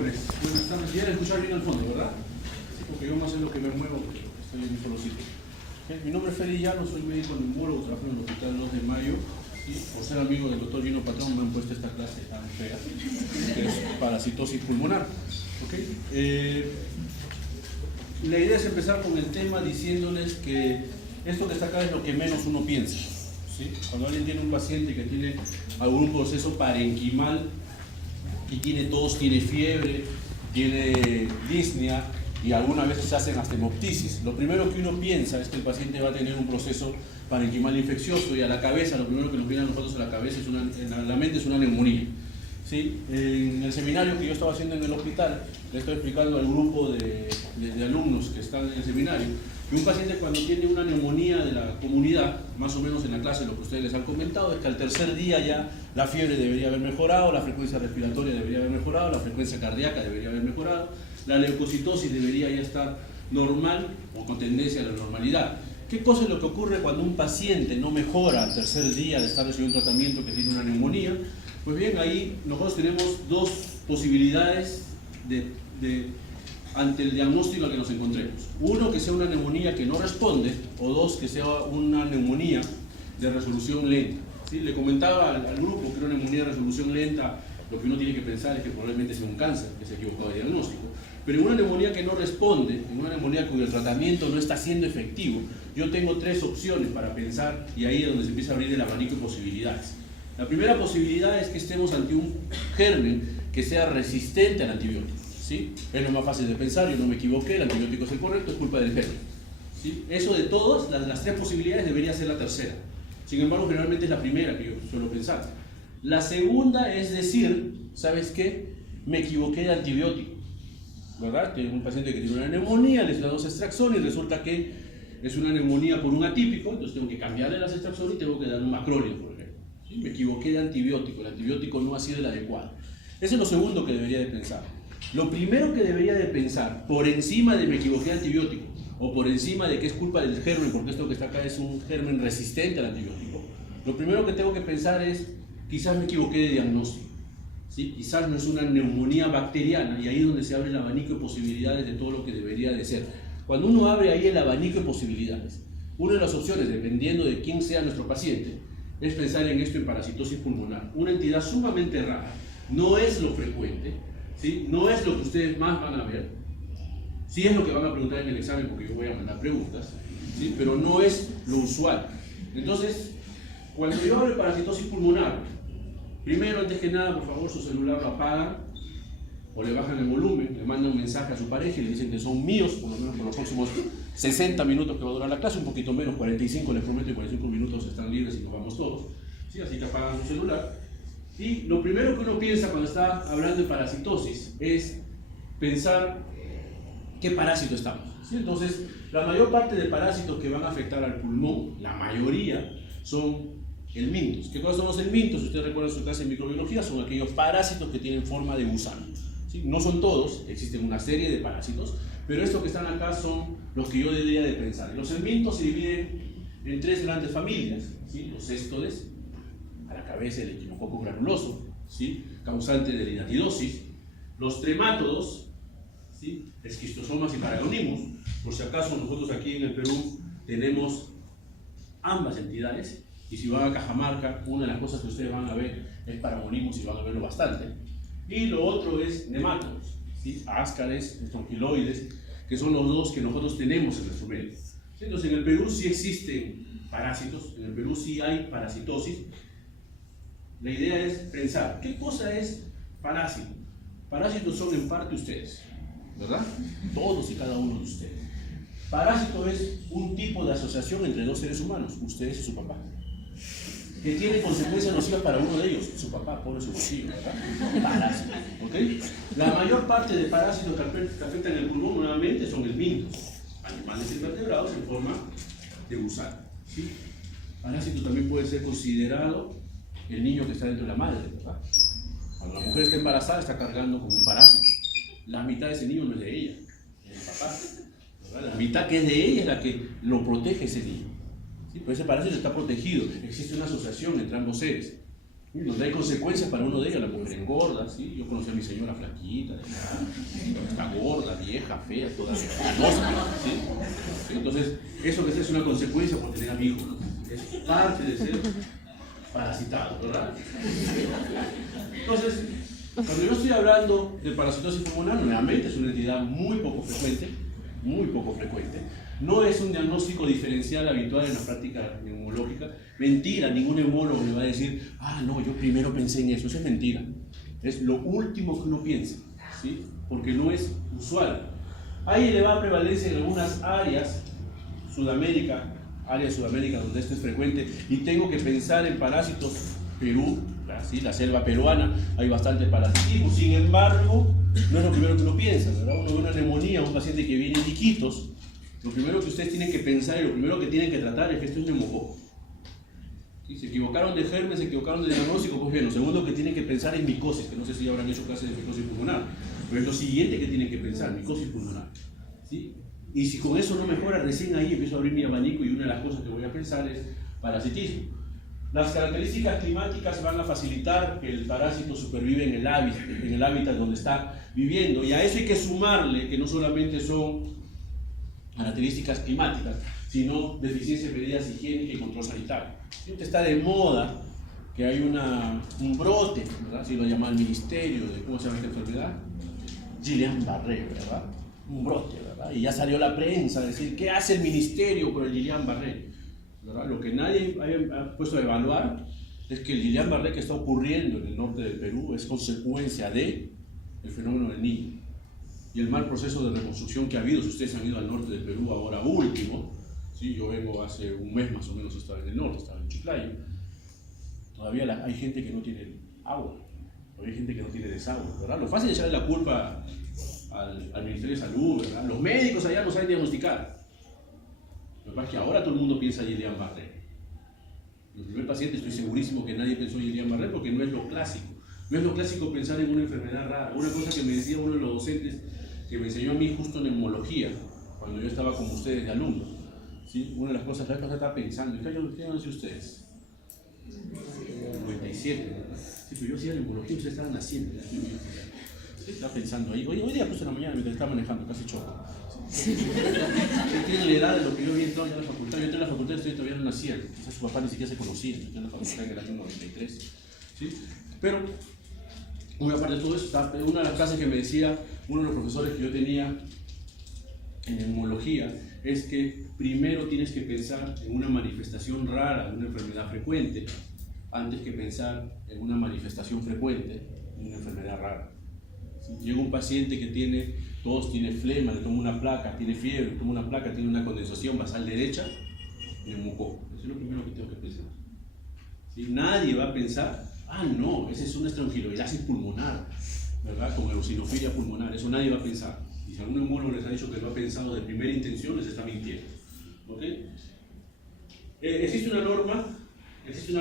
jóvenes, buenas tardes. Ya escuchar bien al fondo, ¿verdad? Sí, porque yo más es lo que me muevo, porque estoy en mi solo sitio. Mi nombre es Feli Llano, soy médico neumólogo, trabajo en el Hospital 2 de Mayo. ¿Sí? Por ser amigo del doctor Gino Patrón me han puesto esta clase tan fea, que es parasitosis pulmonar. ¿Okay? La idea es empezar con el tema diciéndoles que esto que está acá es lo que menos uno piensa. ¿Sí? Cuando alguien tiene un paciente que tiene algún proceso parenquimal y tiene tos, tiene fiebre, tiene disnea y algunas veces se hacen hasta hemoptisis, lo primero que uno piensa es que el paciente va a tener un proceso parenquimal infeccioso y a la cabeza, lo primero que nos viene a nosotros a la cabeza, en la mente es una neumonía. ¿Sí? En el seminario que yo estaba haciendo en el hospital, le estoy explicando al grupo de alumnos que están en el seminario que un paciente cuando tiene una neumonía de la comunidad, más o menos en la clase lo que ustedes les han comentado, es que al tercer día ya la fiebre debería haber mejorado, la frecuencia respiratoria debería haber mejorado, la frecuencia cardíaca debería haber mejorado, la leucocitosis debería ya estar normal o con tendencia a la normalidad. ¿Qué cosa es lo que ocurre cuando un paciente no mejora al tercer día de estar recibiendo un tratamiento que tiene una neumonía? Pues bien, ahí nosotros tenemos dos posibilidades ante el diagnóstico al que nos encontremos. Uno, que sea una neumonía que no responde, o dos, que sea una neumonía de resolución lenta. ¿Sí? Le comentaba al grupo que una neumonía de resolución lenta, lo que uno tiene que pensar es que probablemente sea un cáncer, que se ha equivocado de diagnóstico. Pero en una neumonía que no responde, en una neumonía cuyo tratamiento no está siendo efectivo, yo tengo tres opciones para pensar y ahí es donde se empieza a abrir el abanico de posibilidades. La primera posibilidad es que estemos ante un germen que sea resistente al antibiótico. ¿Sí? Es lo más fácil de pensar, yo no me equivoqué, el antibiótico es el correcto, es culpa del germen. ¿Sí? Eso de todas, las tres posibilidades debería ser la tercera. Sin embargo, generalmente es la primera que yo suelo pensar. La segunda es decir, ¿sabes qué? Me equivoqué de antibiótico. ¿Verdad? Tengo un paciente que tiene una neumonía, le doy 2 Extraxon y resulta que es una neumonía por un atípico, entonces tengo que cambiarle las Extraxon y tengo que dar un macrolide, por ejemplo. ¿Sí? Me equivoqué de antibiótico, el antibiótico no ha sido el adecuado. Eso es lo segundo que debería de pensar. Lo primero que debería de pensar, por encima de me equivoqué de antibiótico, o por encima de que es culpa del germen, porque esto que está acá es un germen resistente al antibiótico, lo primero que tengo que pensar es, quizás me equivoqué de diagnóstico. ¿Sí? Quizás no es una neumonía bacteriana, y ahí es donde se abre el abanico de posibilidades de todo lo que debería de ser. Cuando uno abre ahí el abanico de posibilidades, una de las opciones, dependiendo de quién sea nuestro paciente, es pensar en esto en parasitosis pulmonar, una entidad sumamente rara, no es lo frecuente, ¿sí? No es lo que ustedes más van a ver, sí es lo que van a preguntar en el examen porque yo voy a mandar preguntas, ¿sí? Pero no es lo usual. Entonces, cuando yo hablo de parasitosis pulmonar, primero, antes que nada, por favor, su celular lo apagan o le bajan el volumen, le mandan un mensaje a su pareja y le dicen que son míos, por lo menos por los próximos 60 minutos que va a durar la clase, un poquito menos, 45 les prometo, y 45 minutos están libres y nos vamos todos, ¿sí? Así que apagan su celular. Y lo primero que uno piensa cuando está hablando de parasitosis es pensar qué parásito estamos. ¿Sí? Entonces, la mayor parte de parásitos que van a afectar al pulmón, la mayoría, son helmintos. ¿Qué cosas son los helmintos? Si usted recuerda su clase de microbiología, son aquellos parásitos que tienen forma de gusano. ¿Sí? No son todos, existen una serie de parásitos, pero estos que están acá son los que yo debería de pensar. Los helmintos se dividen en 3 grandes familias, ¿sí? Los céstodes, a la cabeza el equinococo granuloso, ¿sí? Causante de la hidatidosis, los tremátodos, ¿sí? Esquistosomas y paragonimus. Por si acaso nosotros aquí en el Perú tenemos ambas entidades, y si van a Cajamarca, una de las cosas que ustedes van a ver es paragonimus y van a verlo bastante. Y lo otro es nemátodos, ¿sí? Áscares, estronquiloides, que son los dos que nosotros tenemos en nuestro medio. Entonces en el Perú sí existen parásitos, en el Perú sí hay parasitosis. La idea es pensar, ¿qué cosa es parásito? Parásitos son en parte ustedes, ¿verdad? Todos y cada uno de ustedes. Parásito es un tipo de asociación entre 2 seres humanos, ustedes y su papá, que tiene consecuencias nocivas para uno de ellos, su papá pone su bolsillo, ¿verdad? Parásito, ¿ok? La mayor parte de parásitos que afectan el pulmón nuevamente son helmintos, animales invertebrados en forma de gusano, ¿sí? Parásito también puede ser considerado el niño que está dentro de la madre, ¿verdad? Cuando la mujer está embarazada está cargando con un parásito. La mitad de ese niño no es de ella, es del papá, ¿verdad? La mitad que es de ella es la que lo protege ese niño. ¿Sí? Pero ese parásito está protegido, existe una asociación entre ambos seres. Y donde hay consecuencias para uno de ellos, la mujer engorda, ¿sí? Yo conocí a mi señora flaquita, está gorda, vieja, fea, toda canosa, ¿sí? Entonces, eso que es una consecuencia por tener hijos, es parte de ser parasitado, ¿verdad? Entonces, cuando yo estoy hablando de parasitosis pulmonar, nuevamente es una entidad muy poco frecuente, no es un diagnóstico diferencial habitual en la práctica neumológica. Mentira, ningún neumólogo le va a decir, ah, no, yo primero pensé en eso. Eso es mentira. Es lo último que uno piensa, ¿sí? Porque no es usual. Hay elevada prevalencia en algunas áreas de Sudamérica donde esto es frecuente, y tengo que pensar en parásitos. Perú, ¿sí? La selva peruana, hay bastante parasitismo. Sin embargo, no es lo primero que uno piensa, ¿verdad? Uno ve una neumonía, un paciente que viene chiquitos, lo primero que ustedes tienen que pensar y lo primero que tienen que tratar es que esto es neumococo. ¿Sí? Se equivocaron de germen, se equivocaron de diagnóstico, pues bien, lo segundo que tienen que pensar es micosis, que no sé si habrán hecho clases de micosis pulmonar, pero es lo siguiente que tienen que pensar, micosis pulmonar. ¿Sí? Y si con eso no mejora, recién ahí empiezo a abrir mi abanico, y una de las cosas que voy a pensar es parasitismo. Las características climáticas van a facilitar que el parásito supervive en el hábitat donde está viviendo, y a eso hay que sumarle que no solamente son características climáticas, sino deficiencias de medidas higiénicas y control sanitario. Siempre está de moda que hay un brote, ¿verdad? Si lo llama el ministerio de cómo se llama esta enfermedad, Guillain-Barré, ¿verdad? Un brote, ¿verdad? Y ya salió la prensa a decir, ¿qué hace el ministerio con el Guillain-Barré? ¿Verdad? Lo que nadie ha puesto a evaluar es que el Guillain-Barré que está ocurriendo en el norte del Perú es consecuencia del fenómeno del Niño y el mal proceso de reconstrucción que ha habido. Si ustedes han ido al norte del Perú ahora último, ¿sí? Yo vengo hace un mes más o menos, estaba en el norte, estaba en Chiclayo, todavía hay gente que no tiene agua, todavía hay gente que no tiene desagüe, ¿verdad? Lo fácil es echarle la culpa al Ministerio de Salud, ¿verdad? Los médicos allá no saben diagnosticar. Lo que pasa es que ahora todo el mundo piensa en Guillain-Barré. El primer paciente estoy segurísimo que nadie pensó en Guillain-Barré porque no es lo clásico. No es lo clásico pensar en una enfermedad rara. Una cosa que me decía uno de los docentes que me enseñó a mí justo en neumología, cuando yo estaba como ustedes de alumno, ¿sí? Una de las cosas, ¿sabes qué estaba pensando? ¿Qué años tienen ustedes? 97. Sí, pero yo hacía neumología y ustedes estaban naciendo. Estaba pensando ahí, hoy día puse en la mañana mientras estaba manejando, casi choco. Tienen la edad de lo que yo había entrado ya en la facultad. Yo entré en la facultad y todavía no nacía. Quizás su papá ni siquiera se conocía. Yo entré en la facultad en el año 93. ¿Sí? Pero, muy aparte de todo eso, una de las clases que me decía uno de los profesores que yo tenía en neumología es que primero tienes que pensar en una manifestación rara de una enfermedad frecuente antes que pensar en una manifestación frecuente de una enfermedad rara. Si llega un paciente que tiene flema, le tomo una placa, tiene fiebre, le tomo una placa, tiene una condensación basal derecha, neumococo. Eso es lo primero que tengo que pensar. ¿Sí? Nadie va a pensar, ah, no, esa es una estrongiloidasis pulmonar, ¿verdad? Con eosinofilia pulmonar. Eso nadie va a pensar. Y si algún neumólogo les ha dicho que lo ha pensado de primera intención, les está mintiendo. ¿Ok? Existe una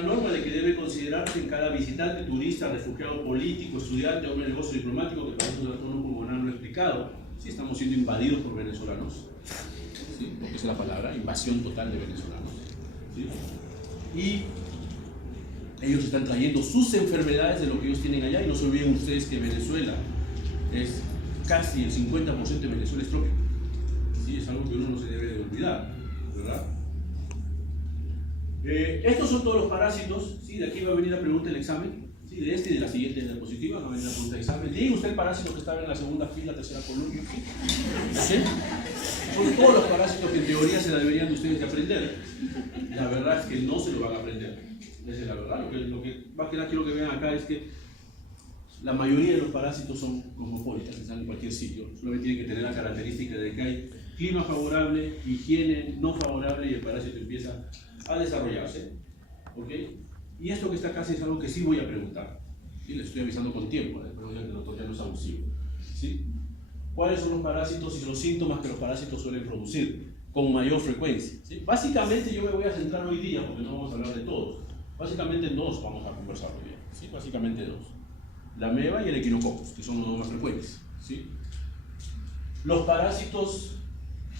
norma de que debe considerarse en cada visitante, turista, refugiado político, estudiante, hombre de negocio diplomático que padece un trastorno pulmonar no explicado. Sí, estamos siendo invadidos por venezolanos. ¿Sí? Porque esa es la palabra, invasión total de venezolanos. ¿Sí? Y ellos están trayendo sus enfermedades de lo que ellos tienen allá, y no se olviden ustedes que Venezuela es casi el 50% de Venezuela es trópico. ¿Sí? Es algo que uno no se debe de olvidar, ¿verdad? Estos son todos los parásitos. ¿Sí? De aquí va a venir la pregunta del examen. ¿Sí? De este y de la siguiente diapositiva va a venir la pregunta del examen. Diga usted el parásito que estaba en la segunda fila, tercera columna. ¿Sí? Son todos los parásitos que en teoría se deberían de ustedes de aprender. La verdad es que no se lo van a aprender. Esa es la verdad. Lo que más que nada quiero que vean acá es que la mayoría de los parásitos son cosmopolitas, están en cualquier sitio. Solamente tienen que tener la característica de que hay clima favorable, higiene no favorable, y el parásito empieza a desarrollarse. ¿Ok? Y esto que está acá es algo que sí voy a preguntar. ¿Sí? Les estoy avisando con tiempo, después que el doctor ya no es abusivo. ¿Sí? ¿Cuáles son los parásitos y los síntomas que los parásitos suelen producir con mayor frecuencia? ¿Sí? Básicamente yo me voy a centrar hoy día, porque no vamos a hablar de todos. Básicamente en dos vamos a conversar hoy día. ¿Sí? Básicamente dos. La ameba y el equinococcus, que son los dos más frecuentes. ¿Sí? Los parásitos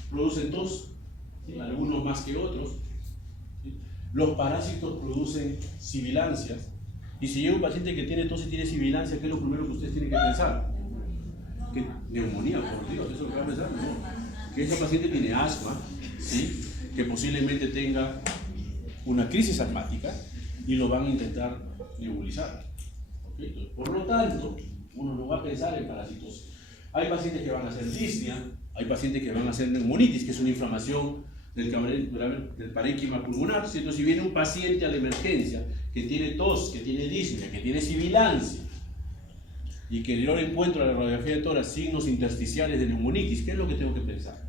producen tos, ¿sí? Algunos más que otros. ¿Sí? Los parásitos producen sibilancias, Y si llega un paciente que tiene tos y tiene sibilancia, ¿qué es lo primero que ustedes tienen que pensar? Que neumonía, por Dios, eso es lo que va a pensar, ¿no? Que ese paciente tiene asma, ¿sí? Que posiblemente tenga una crisis asmática y lo van a intentar nebulizar. ¿Okay? Entonces, por lo tanto, uno no va a pensar en parasitosis. Hay pacientes que van a hacer disnea, hay pacientes que van a hacer neumonitis, que es una inflamación del parénquima pulmonar. Entonces, si viene un paciente a la emergencia que tiene tos, que tiene disnea, que tiene sibilancia, y que yo encuentro en la radiografía de tórax signos intersticiales de neumonitis, ¿qué es lo que tengo que pensar?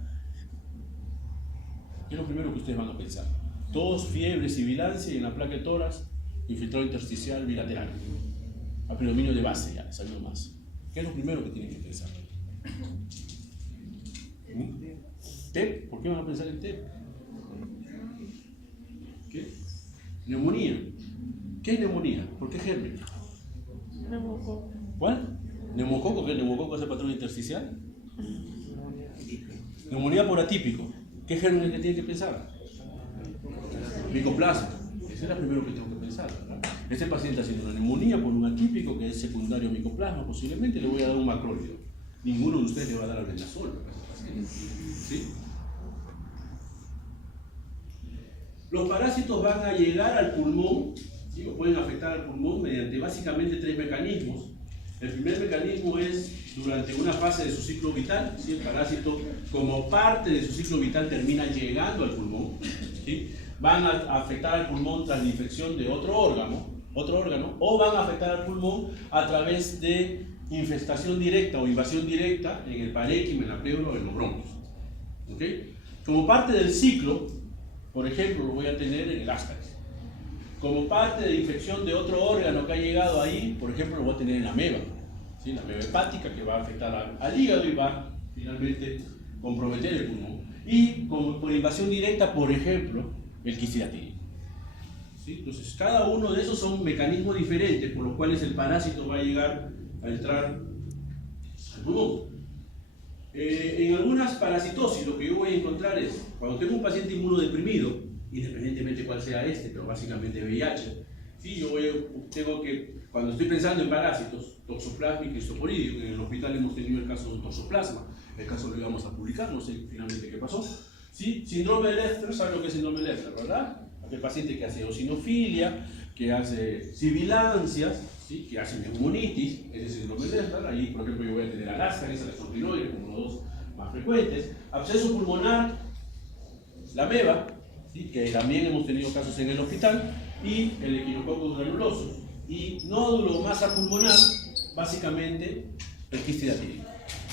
¿Qué es lo primero que ustedes van a pensar? Tos, fiebre, sibilancia y en la placa de tórax, infiltrado intersticial bilateral. A predominio de base ya, salió más. ¿Qué es lo primero que tienen que pensar? ¿TEP? ¿Por qué van a pensar en TEP? ¿Qué? Neumonía. ¿Qué es neumonía? ¿Por qué germen? Neumococo. ¿Cuál? ¿Neumococo? ¿Qué? ¿Neumococo es el patrón intersticial? Neumonía por atípico. ¿Qué germen es el que tiene que pensar? Micoplasma. Ese es lo primero que tengo que pensar, ¿verdad? Este paciente haciendo una neumonía por un atípico que es secundario a micoplasma, posiblemente le voy a dar un macrólido. Ninguno de ustedes le va a dar albendazol a ese paciente. ¿Sí? Los parásitos van a llegar al pulmón, ¿sí? O pueden afectar al pulmón mediante básicamente 3 mecanismos. El primer mecanismo es durante una fase de su ciclo vital, ¿sí? El parásito, como parte de su ciclo vital, termina llegando al pulmón, ¿sí? Van a afectar al pulmón tras la infección de otro órgano, o van a afectar al pulmón a través de infestación directa o invasión directa en el parénquima, en la pleura o en los bronquios. ¿Okay? Como parte del ciclo, por ejemplo, lo voy a tener en el ascaris. Como parte de infección de otro órgano que ha llegado ahí, por ejemplo, lo voy a tener en la ameba, ¿sí? La ameba hepática, que va a afectar al hígado y va finalmente comprometer el pulmón. Y como por invasión directa, por ejemplo, el quistidatídico. ¿Sí? Entonces, cada uno de esos son mecanismos diferentes por los cuales el parásito va a llegar a entrar al pulmón. En algunas parasitosis, lo que yo voy a encontrar es, cuando tengo un paciente inmunodeprimido, independientemente cuál sea este, pero básicamente VIH, ¿sí? Tengo que, cuando estoy pensando en parásitos, toxoplasma y cristoforídeo, en el hospital hemos tenido el caso de toxoplasma, el caso lo íbamos a publicar, no sé finalmente qué pasó. ¿Sí? Síndrome de Leffler, ¿saben lo que es síndrome de Leffler, verdad? Aquel paciente que hace eosinofilia, que hace sibilancias, ¿sí? Que hace neumonitis, ese es síndrome de Leffler. Ahí, por ejemplo, yo voy a tener a Ascaris, a la sortinoide, como los dos más frecuentes. Absceso pulmonar, la ameba, ¿sí? Que también hemos tenido casos en el hospital, y el Echinococcus granulosus. Y nódulo o masa pulmonar, básicamente el quistidatídico.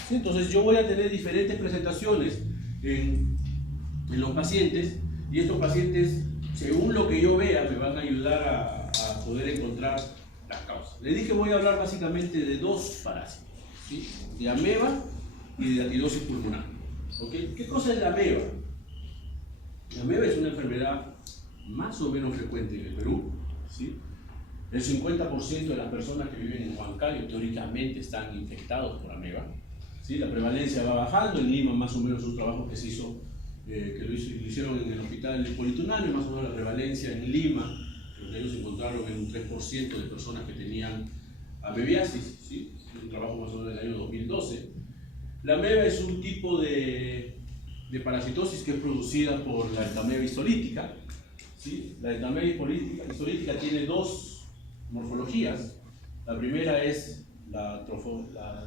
¿Sí? Entonces yo voy a tener diferentes presentaciones en los pacientes, y estos pacientes, según lo que yo vea, me van a ayudar a poder encontrar las causas. Les dije, voy a hablar básicamente de 2 parásitos, ¿sí? De ameba y de atidosis pulmonar. ¿Okay? ¿Qué cosa es la ameba? La ameba es una enfermedad más o menos frecuente en el Perú, ¿sí? El 50% de las personas que viven en Huancayo teóricamente están infectados por ameba, ¿sí? La prevalencia va bajando. En Lima, más o menos, un trabajo que se hizo, que lo hicieron en el hospital de Politunano, más o menos la prevalencia en Lima, que ellos encontraron en un 3% de personas que tenían amebiasis, ¿sí? Es un trabajo más o menos del año 2012. La ameba es un tipo de parasitosis que es producida por la entameba histolítica, ¿sí? La entameba histolítica tiene 2 morfologías. La primera es la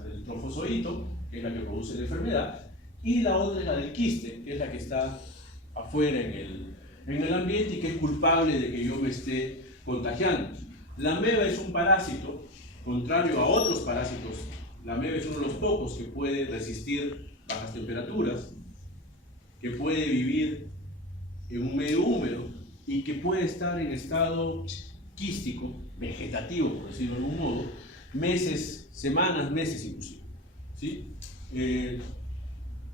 del trofozoito, que es la que produce la enfermedad, y la otra es la del quiste, que es la que está afuera en el ambiente y que es culpable de que yo me esté contagiando. La ameba es un parásito, contrario a otros parásitos. La ameba es uno de los pocos que puede resistir bajas temperaturas, que puede vivir en un medio húmedo y que puede estar en estado quístico, vegetativo, por decirlo de algún modo, meses, semanas, meses inclusive, ¿sí?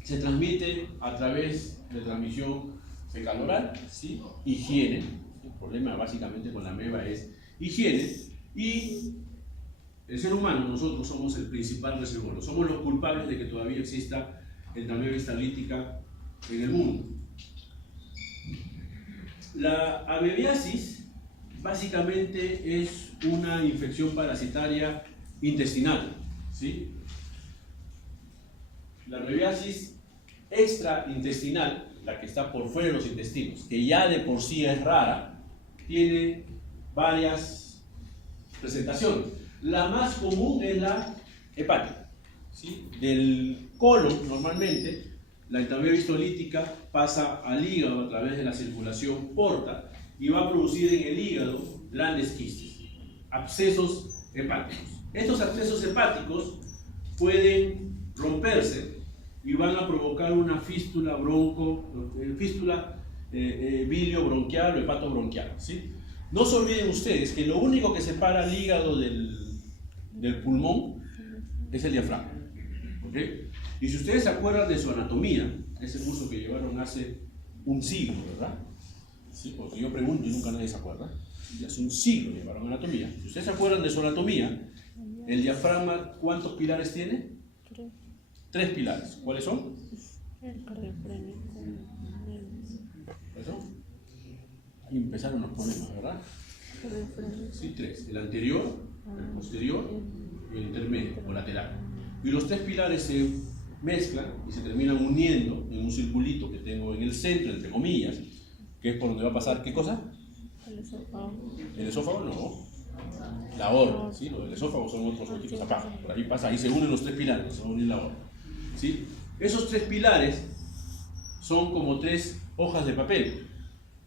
Se transmite a través de transmisión fecal-oral, ¿sí? Higiene. El problema básicamente con la ameba es higiene, y el ser humano, nosotros somos el principal reservorio, somos los culpables de que todavía exista el ameba histolítica en el mundo. La amebiasis básicamente es una infección parasitaria intestinal, ¿sí? La amebiasis extraintestinal, la que está por fuera de los intestinos, que ya de por sí es rara, tiene varias presentaciones. La más común es la hepática, ¿sí? Del colon, normalmente, la entamedia histolítica pasa al hígado a través de la circulación porta y va a producir en el hígado grandes quistes, abscesos hepáticos. Estos abscesos hepáticos pueden romperse y van a provocar una fístula bilio-bronquial o hepatobronquial, ¿sí? No se olviden ustedes que lo único que separa el hígado del pulmón es el diafragma, ¿ok? Y si ustedes se acuerdan de su anatomía, ese curso que llevaron hace un siglo, ¿verdad? ¿Sí? Porque yo pregunto y nunca nadie se acuerda. Y hace un siglo llevaron anatomía. Si ustedes se acuerdan de su anatomía, el diafragma, ¿cuántos pilares tiene? 3 pilares. ¿Cuáles son? El cardiofrénico. ¿Cuáles son? Ahí empezaron los problemas, ¿verdad? Sí, 3. El anterior, el posterior y el intermedio o lateral. Y los 3 pilares se mezclan y se terminan uniendo en un circulito que tengo en el centro, entre comillas, que es por donde va a pasar, ¿qué cosa? El esófago. El esófago no. La aorta, ¿sí? Lo del esófago son otros huequitos aparte. Por ahí pasa, ahí se unen los 3 pilares, se va a unir la aorta, ¿sí? Esos 3 pilares son como 3 hojas de papel.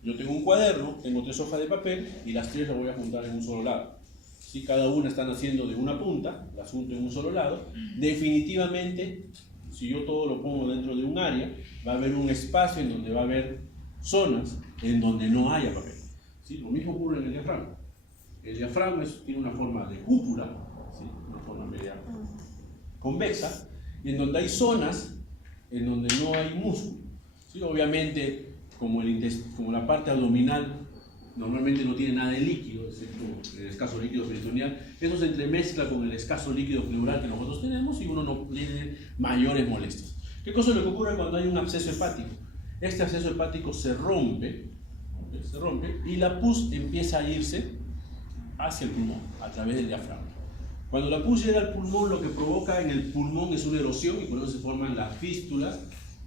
Yo tengo un cuaderno, tengo 3 hojas de papel y las 3 las voy a juntar en un solo lado. ¿Sí? Cada una está naciendo de una punta, las junto en un solo lado. Definitivamente, si yo todo lo pongo dentro de un área, va a haber un espacio en donde va a haber zonas en donde no haya papel. ¿Sí? Lo mismo ocurre en el diafragma. El diafragma tiene una forma de cúpula, ¿sí? Una forma media convexa, y en donde hay zonas en donde no hay músculo, ¿sí? Obviamente, como la parte abdominal normalmente no tiene nada de líquido, excepto el escaso líquido peritoneal, eso se entremezcla con el escaso líquido pleural que nosotros tenemos y uno no tiene mayores molestias. ¿Qué cosa es lo que ocurre cuando hay un absceso hepático? Este absceso hepático se rompe y la pus empieza a irse hacia el pulmón, a través del diafragma. Cuando la pus llega al pulmón, lo que provoca en el pulmón es una erosión y por eso se forman las fístulas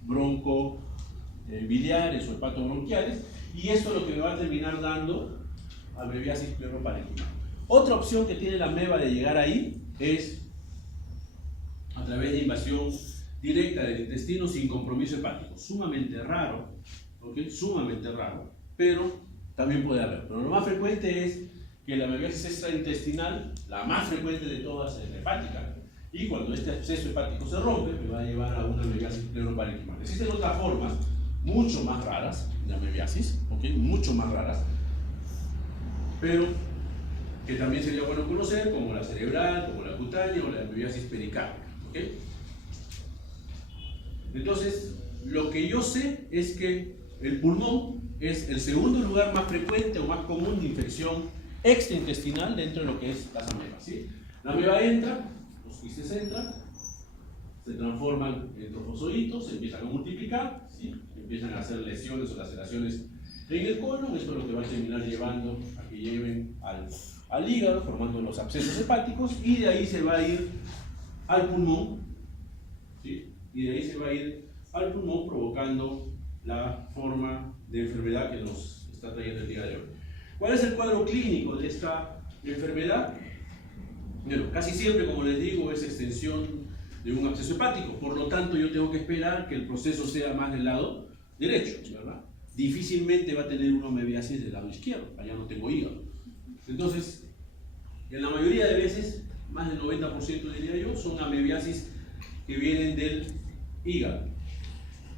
broncobiliares o hepatobronquiales, y esto es lo que me va a terminar dando amebiasis pleuroparenquimal. Otra opción que tiene la ameba de llegar ahí es a través de invasión directa del intestino sin compromiso hepático. Sumamente raro, ¿okay? Sumamente raro, pero también puede haber. Pero lo más frecuente es que la amebiasis extraintestinal, la más frecuente de todas, es la hepática, y cuando este absceso hepático se rompe, me va a llevar a una amebiasis pleuroparenquimal. Existen otras formas mucho más raras de amebiasis, ¿okay? Mucho más raras, pero que también sería bueno conocer, como la cerebral, como la cutánea o la amebiasis pericárdica, ¿okay? Entonces, lo que yo sé es que el pulmón es el segundo lugar más frecuente o más común de infección extraintestinal dentro de lo que es las amebas, ¿sí? La ameba entra, los quistes entran, se transforman en trofozoitos, se empiezan a multiplicar, ¿sí? Empiezan a hacer lesiones o laceraciones en el colon. Esto es lo que va a terminar llevando a que lleven al hígado, formando los abscesos hepáticos, y de ahí se va a ir al pulmón, ¿sí? Y de ahí se va a ir al pulmón provocando la forma de enfermedad que nos está trayendo el día de hoy. ¿Cuál es el cuadro clínico de esta enfermedad? Bueno, casi siempre, como les digo, es extensión de un absceso hepático, por lo tanto yo tengo que esperar que el proceso sea más del lado derecho, ¿verdad? Difícilmente va a tener una amebiasis del lado izquierdo, allá no tengo hígado. Entonces, en la mayoría de veces, más del 90% diría yo, son amebiasis que vienen del hígado.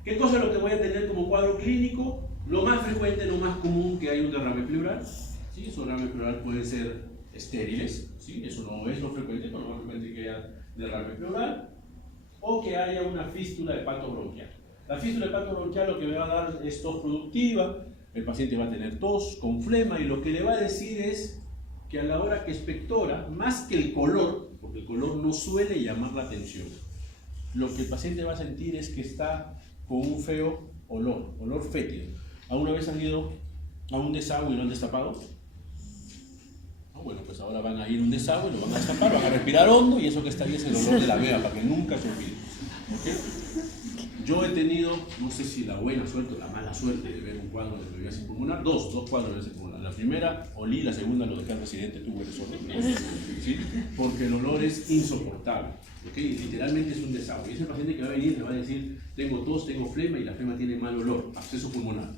¿Qué cosa es lo que voy a tener como cuadro clínico? Lo más frecuente, lo más común, que hay un derrame pleural, ¿sí? Esos derrames pleural pueden ser estériles, ¿sí? Eso no es lo frecuente, pero lo más frecuente es que haya derrame pleural, o que haya una fístula hepatobronquial. La fístula hepatobronquial lo que me va a dar es tos productiva, el paciente va a tener tos con flema, y lo que le va a decir es que a la hora que expectora, más que el color, porque el color no suele llamar la atención, lo que el paciente va a sentir es que está con un feo olor fétido. ¿Alguna vez han ido a un desagüe y lo han destapado? bueno, pues ahora van a ir a un desagüe, lo van a destapar, van a respirar hondo y eso que está ahí es el olor de la ameba, para que nunca se olvide. ¿Okay? Yo he tenido, no sé si la buena suerte o la mala suerte de ver un cuadro de amebiasis pulmonar, dos cuadros de amebiasis pulmonar. La primera olí, la segunda lo dejé al residente, tú eres sordo, ¿sí? Porque el olor es insoportable. ¿Okay? Literalmente es un desagüe. Y ese paciente que va a venir le va a decir, tengo tos, tengo flema y la flema tiene mal olor, absceso pulmonar.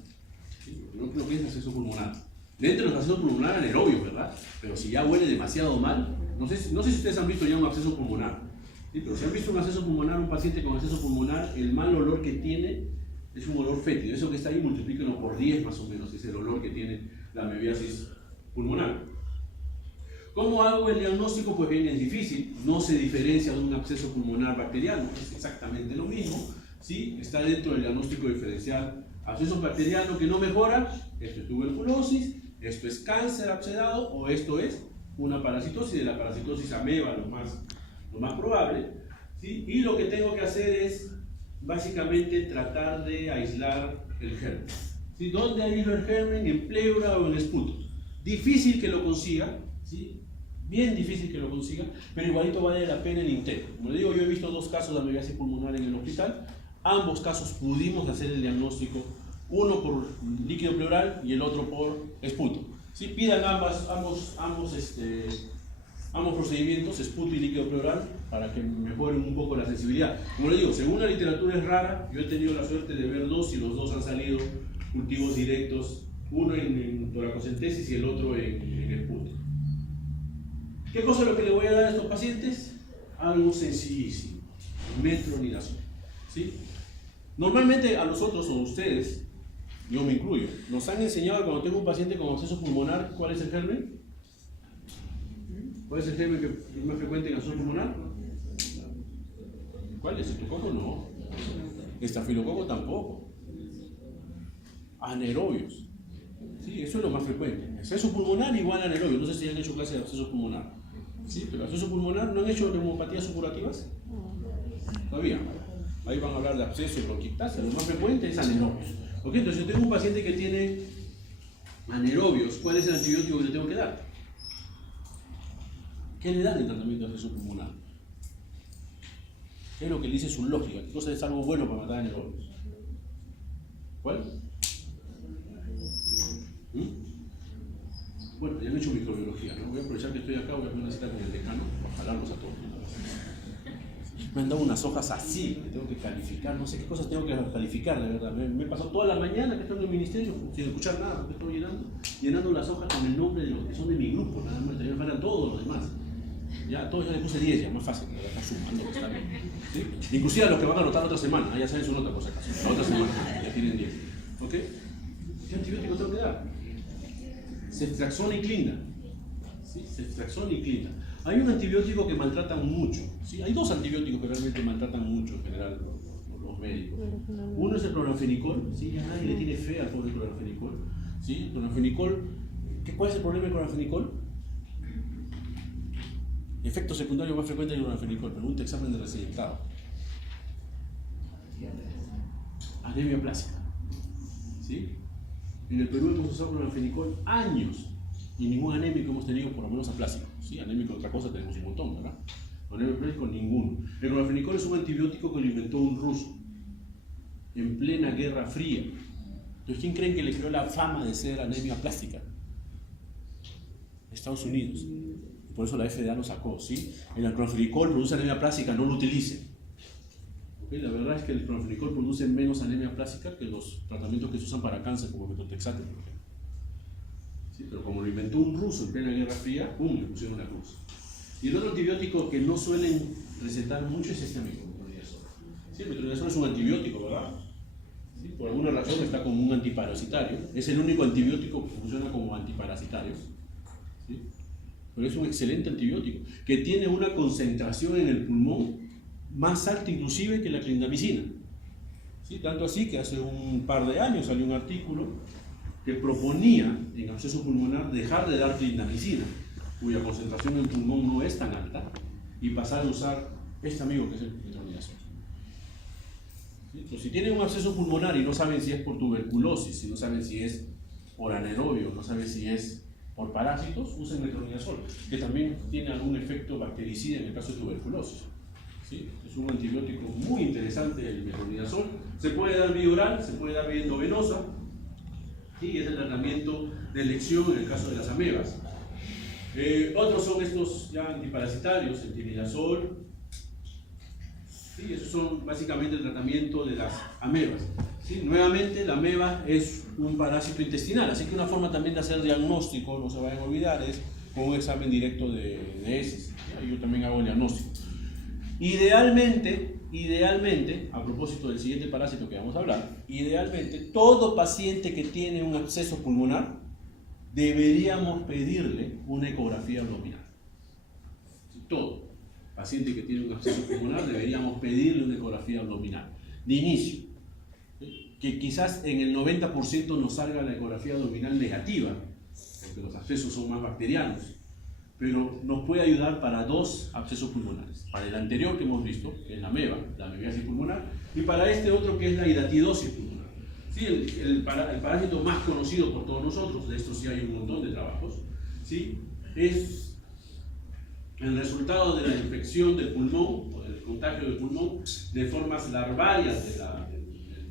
¿Sí? No creo que es absceso pulmonar. Dentro de los abscesos pulmonares anaerobios, ¿verdad? Pero si ya huele demasiado mal, no sé si ustedes han visto ya un absceso pulmonar. ¿Sí? Pero si han visto un absceso pulmonar, un paciente con absceso pulmonar, el mal olor que tiene es un olor fétido. Eso que está ahí multiplíquenlo por 10 más o menos, es el olor que tiene la amebiasis pulmonar. ¿Cómo hago el diagnóstico? Pues bien, es difícil, no se diferencia de un absceso pulmonar bacteriano, es exactamente lo mismo, ¿sí? Está dentro del diagnóstico diferencial. Absceso bacteriano que no mejora, esto es tuberculosis, esto es cáncer abscedado o esto es una parasitosis, de la parasitosis ameba, lo más probable, ¿sí? Y lo que tengo que hacer es básicamente tratar de aislar el germen. ¿Sí? ¿Dónde aíslo el germen? En pleura o en esputo. Difícil que lo consiga, ¿sí? Bien difícil que lo consiga, pero igualito vale la pena el intento. Como les digo, yo he visto 2 casos de amebiasis pulmonar en el hospital. Ambos casos pudimos hacer el diagnóstico, uno por líquido pleural y el otro por esputo. ¿Sí? Pidan ambos procedimientos, esputo y líquido pleural, para que mejoren un poco la sensibilidad. Como les digo, según la literatura es rara, yo he tenido la suerte de ver 2 y los 2 han salido cultivos directos, uno en toracocentesis y el otro en esputo. ¿Qué cosa es lo que le voy a dar a estos pacientes? Algo sencillísimo, metronidación. ¿Sí? Normalmente a nosotros o a ustedes, yo me incluyo, nos han enseñado que cuando tengo un paciente con absceso pulmonar, ¿cuál es el germen? ¿Cuál es el germen que es más frecuente en absceso pulmonar? ¿Cuál es? ¿Estreptococo? No. Estafilococo tampoco. Anaerobios. Sí, eso es lo más frecuente. Absceso pulmonar igual a anaerobio. No sé si han hecho clase de absceso pulmonar. Sí, pero absceso pulmonar, ¿no han hecho neumopatías supurativas? Todavía. Ahí van a hablar de absceso y bronquiectasia. Lo más frecuente es anaerobios. ¿Ok? Entonces, yo tengo un paciente que tiene anaerobios. ¿Cuál es el antibiótico que le tengo que dar? ¿Qué le dan en tratamiento de absceso pulmonar? ¿Qué es lo que le dice su lógica? ¿Qué cosa es algo bueno para matar anaerobios? ¿Cuál? Bueno, ya han hecho microbiología, ¿no? Voy a aprovechar que estoy acá, voy a hacer una cita con el decano para jalarlos a todos. Me han dado unas hojas así, que tengo que calificar, no sé qué cosas tengo que calificar, de verdad. Me he pasado toda la mañana que estoy en el ministerio sin escuchar nada, porque estoy llenando las hojas con el nombre de los que son de mi grupo, nada más, también me faltan todos los demás. Ya, a todos ya les puse 10, ya, más fácil, ya está sumando, que está bien. ¿Sí? Inclusive a los que van a anotar la otra semana, ya saben su nota por si acaso, la otra semana, ya tienen 10. ¿Ok? ¿Qué antibiótico tengo que dar? Ceftriaxona y clinda. ¿Sí? Ceftriaxona y clinda. Hay un antibiótico que maltratan mucho. ¿Sí? Hay 2 antibióticos que realmente maltratan mucho en general los médicos. Uno es el cloranfenicol. ¿Sí? Ya nadie le tiene fe al pobre cloranfenicol. ¿Sí? Cloranfenicol. ¿Cuál es el problema del cloranfenicol? Efecto secundario más frecuente del cloranfenicol. Pregunta examen de residentado. Anemia plástica. ¿Sí? En el Perú hemos usado cloranfenicol años y ningún anémico hemos tenido, por lo menos aplásico. Sí, anémico otra cosa tenemos un montón, ¿verdad? Anémico aplásico ninguno. El cloranfenicol es un antibiótico que lo inventó un ruso en plena Guerra Fría. Entonces, ¿quién creen que le creó la fama de ser anemia plástica? Estados Unidos. Y por eso la FDA lo sacó, ¿sí? El cloranfenicol produce anemia plástica, no lo utilicen. ¿Okay? La verdad es que el cloranfenicol produce menos anemia plástica que los tratamientos que se usan para cáncer, como metotrexato, por ejemplo. ¿Sí? Pero como lo inventó un ruso en plena Guerra Fría, ¡pum!, le pusieron la cruz. Y el otro antibiótico que no suelen recetar mucho es este amigo, metronidazol. ¿Sí? El metronidazol es un antibiótico, ¿verdad? ¿Sí? Por alguna razón está como un antiparasitario. Es el único antibiótico que funciona como antiparasitario. ¿Sí? Pero es un excelente antibiótico que tiene una concentración en el pulmón más alta inclusive que la clindamicina. ¿Sí? Tanto así que hace un par de años salió un artículo que proponía en absceso pulmonar dejar de dar clindamicina, cuya concentración en el pulmón no es tan alta, y pasar a usar este amigo que es el metronidazol. ¿Sí? Entonces, si tienen un absceso pulmonar y no saben si es por tuberculosis, si no saben si es por anaerobio, no saben si es por parásitos, usen metronidazol, que también tiene algún efecto bactericida en el caso de tuberculosis. ¿Sí? Es un antibiótico muy interesante el metronidazol. Se puede dar vía oral, se puede dar vía endovenosa, y es el tratamiento de elección en el caso de las amebas. Otros son estos ya antiparasitarios, el tinidazol. Sí, esos son básicamente el tratamiento de las amebas. ¿Sí? Nuevamente, la ameba es un parásito intestinal, así que una forma también de hacer diagnóstico, no se vayan a olvidar, es con un examen directo de heces. ¿Sí? Yo también hago el diagnóstico. Idealmente, a propósito del siguiente parásito que vamos a hablar, idealmente todo paciente que tiene un absceso pulmonar deberíamos pedirle una ecografía abdominal. Todo paciente que tiene un absceso pulmonar deberíamos pedirle una ecografía abdominal de inicio, que quizás en el 90% nos salga la ecografía abdominal negativa, porque los abscesos son más bacterianos, pero nos puede ayudar para dos abscesos pulmonares, para el anterior que hemos visto, que es la ameba, la amebiasis pulmonar, y para este otro que es la hidatidosis pulmonar. ¿Sí? El parásito más conocido por todos nosotros, de esto sí hay un montón de trabajos, ¿sí? Es el resultado de la infección del pulmón, o del contagio del pulmón, de formas larvarias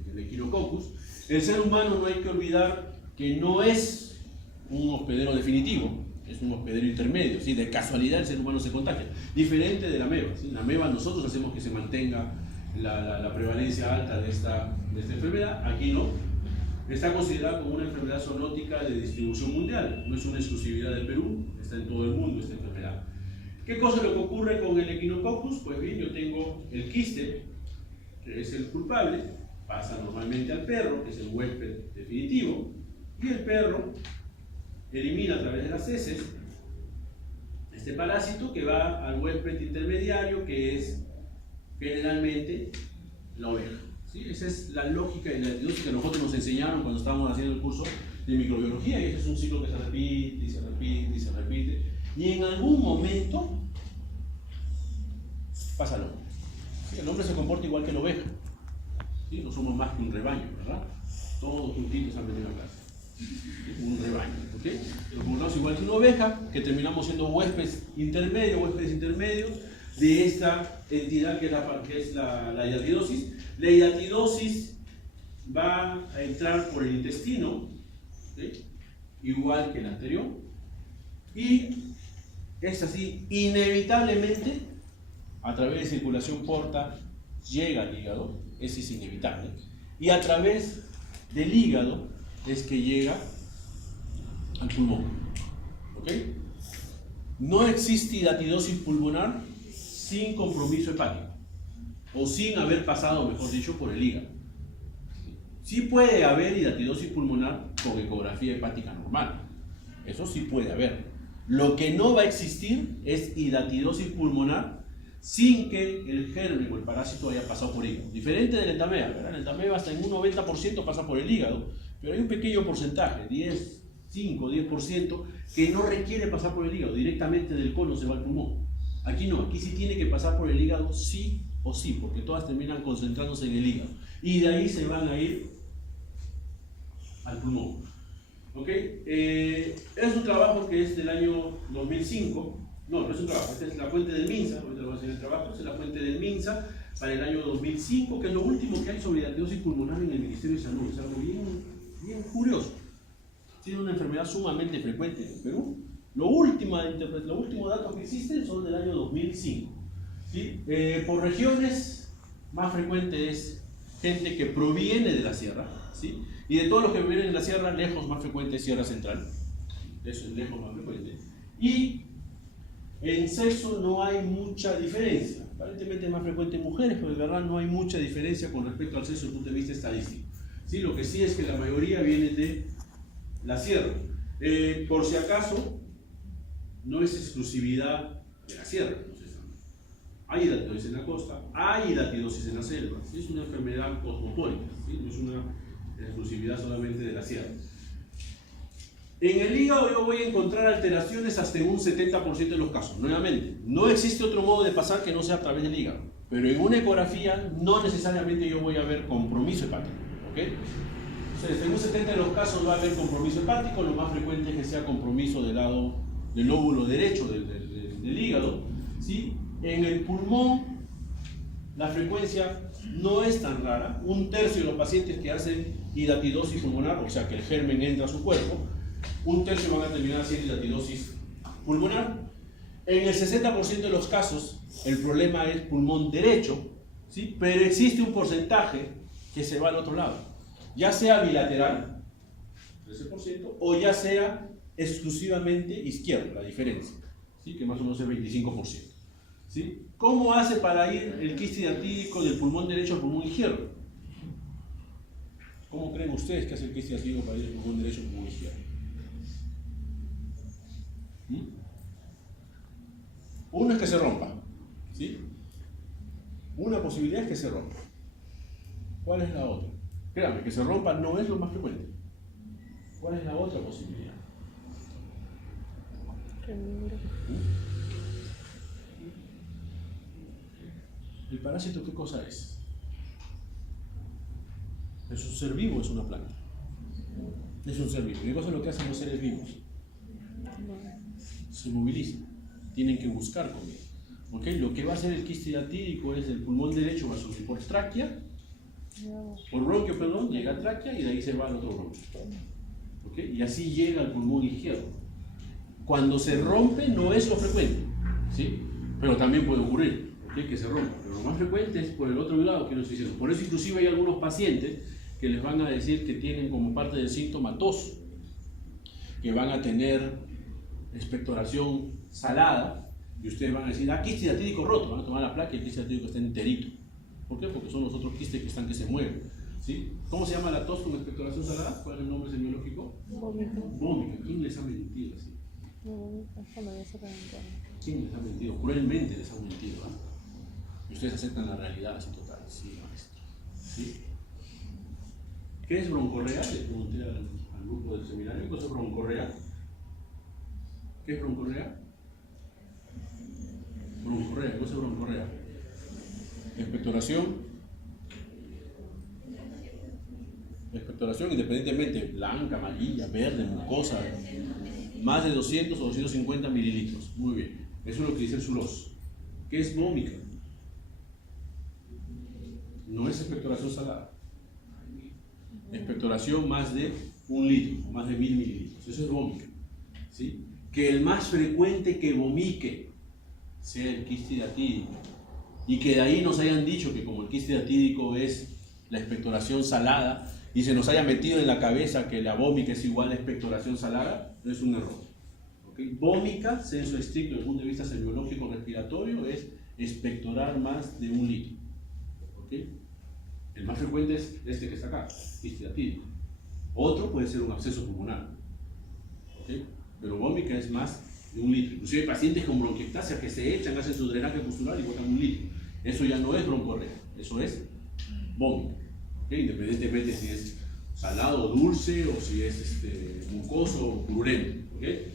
del Echinococcus. El ser humano, no hay que olvidar que no es un hospedero definitivo, es un hospedero intermedio, ¿sí? De casualidad el ser humano se contagia, diferente de la ameba. ¿Sí? La ameba nosotros hacemos que se mantenga la prevalencia alta de esta enfermedad, aquí no. Está considerada como una enfermedad zoonótica de distribución mundial, no es una exclusividad del Perú, está en todo el mundo esta enfermedad. ¿Qué cosa es lo que ocurre con el Echinococcus? Pues bien, yo tengo el quiste, que es el culpable, pasa normalmente al perro, que es el huésped definitivo, y el perro elimina a través de las heces este parásito que va al huésped intermediario, que es generalmente la oveja. ¿Sí? Esa es la lógica y la etiología que nosotros nos enseñaron cuando estábamos haciendo el curso de microbiología, y ese es un ciclo que se repite y se repite y se repite, y en algún momento pasa al hombre. ¿Sí? El hombre se comporta igual que la oveja. ¿Sí? No somos más que un rebaño, ¿verdad? Todos juntitos han venido a casa. Un rebaño, ¿ok? Nos comportamos igual que una oveja, que terminamos siendo huéspedes intermedios de esta entidad que es la hidatidosis. La hidatidosis va a entrar por el intestino, ¿sí? Igual que el anterior, y es así, inevitablemente, a través de circulación porta, llega al hígado, ese es inevitable, y a través del hígado es que llega al pulmón. ¿Ok? No existe hidatidosis pulmonar sin compromiso hepático, o sin haber pasado, mejor dicho, por el hígado. Sí puede haber hidatidosis pulmonar con ecografía hepática normal, eso sí puede haber. Lo que no va a existir es hidatidosis pulmonar sin que el germen o el parásito haya pasado por el hígado. Diferente del entameba, ¿verdad? El entameba hasta en un 90% pasa por el hígado, pero hay un pequeño porcentaje, 5-10%, que no requiere pasar por el hígado, directamente del colon se va al pulmón. Aquí no, aquí sí tiene que pasar por el hígado sí o sí, porque todas terminan concentrándose en el hígado, y de ahí se van a ir al pulmón. ¿Ok? Es un trabajo que es del año 2005. No es un trabajo, esta es la fuente del MINSA, ahorita lo voy a hacer el trabajo, esta es la fuente del MINSA para el año 2005, que es lo último que hay sobre hidatidosis pulmonar en el Ministerio de Salud. Es algo bien curioso. Tiene una enfermedad sumamente frecuente en Perú. Lo último dato que existen son del año 2005. ¿Sí? Por regiones, más frecuente es gente que proviene de la sierra, ¿sí? Y de todos los que viven en la sierra, lejos más frecuente es Sierra Central. Eso es lejos más frecuente. Y en sexo no hay mucha diferencia. Aparentemente es más frecuente en mujeres, pero de verdad no hay mucha diferencia con respecto al sexo desde el punto de vista estadístico. ¿Sí? Lo que sí es que la mayoría vienen de la sierra. Por si acaso, no es exclusividad de la sierra. Hay hidatidosis en la costa, hay hidatidosis en la selva. ¿Sí? Es una enfermedad cosmopolita, ¿sí? No es una exclusividad solamente de la sierra. En el hígado yo voy a encontrar alteraciones hasta en un 70% de los casos. Nuevamente, no existe otro modo de pasar que no sea a través del hígado. Pero en una ecografía no necesariamente yo voy a ver compromiso hepático. ¿Okay? Entonces, en un 70% de los casos va a haber compromiso hepático, lo más frecuente es que sea compromiso del lado del lóbulo derecho del hígado, ¿sí? En el pulmón, la frecuencia no es tan rara. 1/3 de los pacientes que hacen hidatidosis pulmonar, o sea que el germen entra a su cuerpo, 1/3 van a terminar haciendo hidatidosis pulmonar. En el 60% de los casos, el problema es pulmón derecho, ¿sí? Pero existe un porcentaje que se va al otro lado, ya sea bilateral, 13%, o ya sea exclusivamente izquierdo, la diferencia, ¿sí? Que más o menos es 25%. ¿Sí? ¿Cómo hace para ir el quiste hidatídico del pulmón derecho al pulmón izquierdo? ¿Cómo creen ustedes que hace el quiste hidatídico para ir del pulmón derecho al pulmón izquierdo? Uno es que se rompa, ¿sí? Una posibilidad es que se rompa. ¿Cuál es la otra? Créanme, que se rompa no es lo más frecuente. ¿Cuál es la otra posibilidad? ¿El parásito qué cosa es? Es un ser vivo, es una planta. Es un ser vivo. ¿Qué cosa es lo que hacen los seres vivos? Se movilizan. Tienen que buscar comida. ¿Okay? Lo que va a hacer el quiste hidatídico es el pulmón derecho va a subir por tráquea, por bronquio, perdón, llega a tráquea y de ahí se va al otro bronquio. ¿Okay? Y así llega al pulmón izquierdo. Cuando se rompe no es lo frecuente, ¿sí? Pero también puede ocurrir, ¿okay? Que se rompa. Pero lo más frecuente es por el otro lado que lo estoy diciendo. Por eso inclusive hay algunos pacientes que les van a decir que tienen como parte del síntoma tos, que van a tener expectoración salada, y ustedes van a decir, quiste hidatídico roto, van a tomar la placa y el quiste hidatídico está enterito. ¿Por qué? Porque son los otros quistes que están que se mueven, ¿sí? ¿Cómo se llama la tos con expectoración salada? ¿Cuál es el nombre semiológico? Vómito. Vómito. ¿Quién les ha mentido así? ¿Quién les ha mentido? Cruelmente les ha mentido, ¿eh? Y ustedes aceptan la realidad así total, sí, maestro. ¿Sí? ¿Qué es broncorrea? Le pregunté al grupo del seminario, ¿qué es broncorrea? ¿Qué es broncorrea? Broncorrea, ¿qué es broncorrea? Expectoración independientemente, blanca, amarilla, verde, mucosa, más de 200 o 250 mililitros. Muy bien, eso es lo que dice el SULOS. ¿Qué es vómica? No es expectoración salada. Expectoración más de 1 litro, más de 1000 mililitros. Eso es vómica, ¿sí? Que el más frecuente que vomique sea el quiste hidatídico. Y que de ahí nos hayan dicho que como el quiste hidatídico es la expectoración salada y se nos haya metido en la cabeza que la vómica es igual a expectoración salada, no es un error. ¿Okay? Vómica, senso estricto desde el punto de vista semiológico respiratorio, es expectorar más de 1 litro. ¿Okay? El más frecuente es este que está acá, quiste hidatídico. Otro puede ser un absceso pulmonar. ¿Okay? Pero vómica es más de 1 litro. Inclusive hay pacientes con bronquiectasia que se echan, hacen su drenaje postural y botan 1 litro. Eso ya no es broncorrea, eso es vómito. ¿Okay? Independientemente si es salado o dulce o si es mucoso o purulento. ¿Okay?